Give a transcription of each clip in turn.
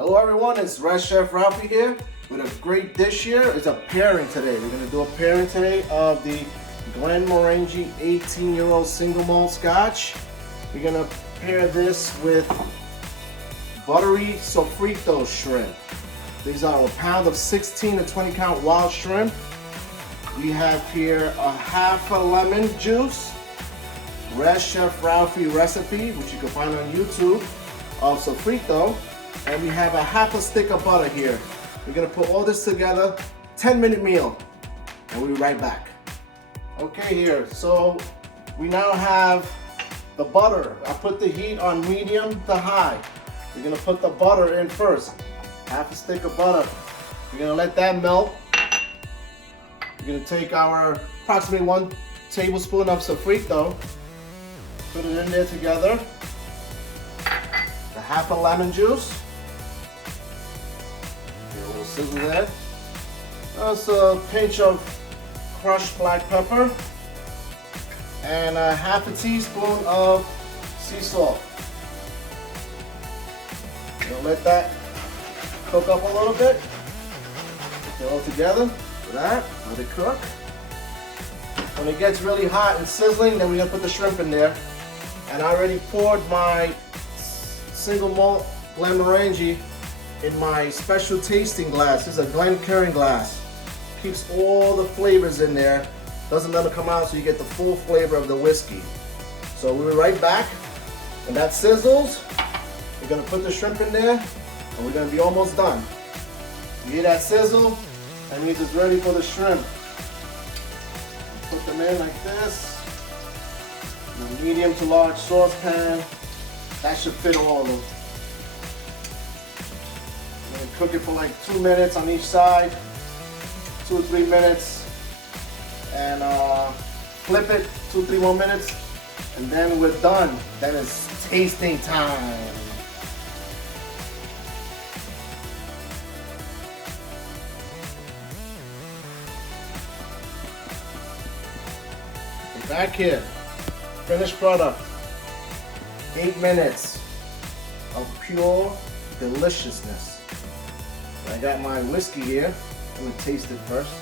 Hello everyone, it's Red Chef Ralphie here with a great dish here. It's a pairing today. We're going to do a pairing today of the Glenmorangie 18-year-old single malt scotch. We're going to pair this with Buttery Sofrito Shrimp. These are a pound of 16 to 20 count wild shrimp. We have here a half a lemon juice, Red Chef Ralphie recipe, which you can find on YouTube, of Sofrito. And we have a half a stick of butter here. We're gonna put all this together, 10-minute meal, and we'll be right back. Okay here, so we now have the butter. I put the heat on medium to high. We're gonna put the butter in first. Half a stick of butter. We're gonna let that melt. We're gonna take our approximately 1 tablespoon of Sofrito, put it in there together. The half a lemon juice. Get a little sizzle there. That's a pinch of crushed black pepper and a half a teaspoon of sea salt. We'll let that cook up a little bit. Get it all together. For that, let it cook. When it gets really hot and sizzling, then we're gonna put the shrimp in there. And I already poured my single malt Glenmorangie in my special tasting glass. This is a Glenmorangie glass. Keeps all the flavors in there. Doesn't let them come out so you get the full flavor of the whiskey. So we'll be right back. When that sizzles, we're gonna put the shrimp in there and we're gonna be almost done. You hear that sizzle? That means it's ready for the shrimp. Put them in like this. In a medium to large saucepan. That should fit all of them. And cook it for like 2 minutes on each side. 2 or 3 minutes. And flip it 2 or 3 more minutes. And then we're done. Then it's tasting time. We're back here. Finished product. 8 minutes of pure deliciousness. I got my whiskey here. I'm gonna taste it first.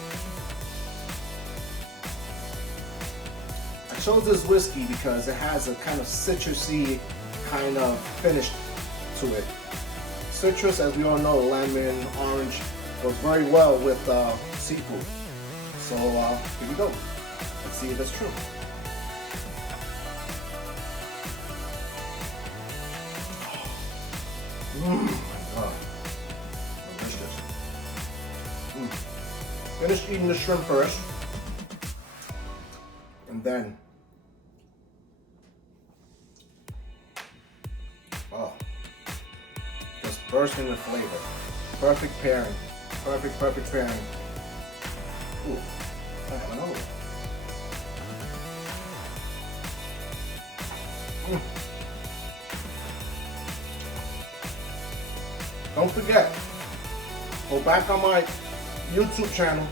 I chose this whiskey because it has a kind of citrusy kind of finish to it. Citrus, as we all know, lemon, orange, goes very well with seafood. So here we go. Let's see if it's true. My God, delicious. Finish eating the shrimp first, and then, just bursting with flavor. Perfect pairing. Perfect pairing. Ooh, I have another one. Don't forget, go back on my YouTube channel,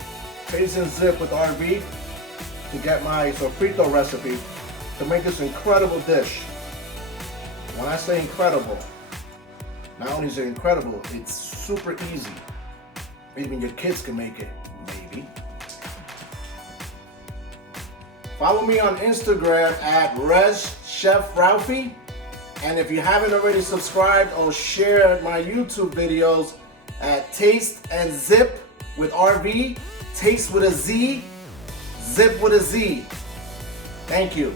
Taste and Zip with RV, to get my Sofrito recipe to make this incredible dish. When I say incredible, not only is it incredible, it's super easy. Even your kids can make it, maybe. Follow me on Instagram at Red Chef Ralphie. And if you haven't already subscribed or shared my YouTube videos at Taste and Zip with RV, Taste with a Z, Zip with a Z. Thank you.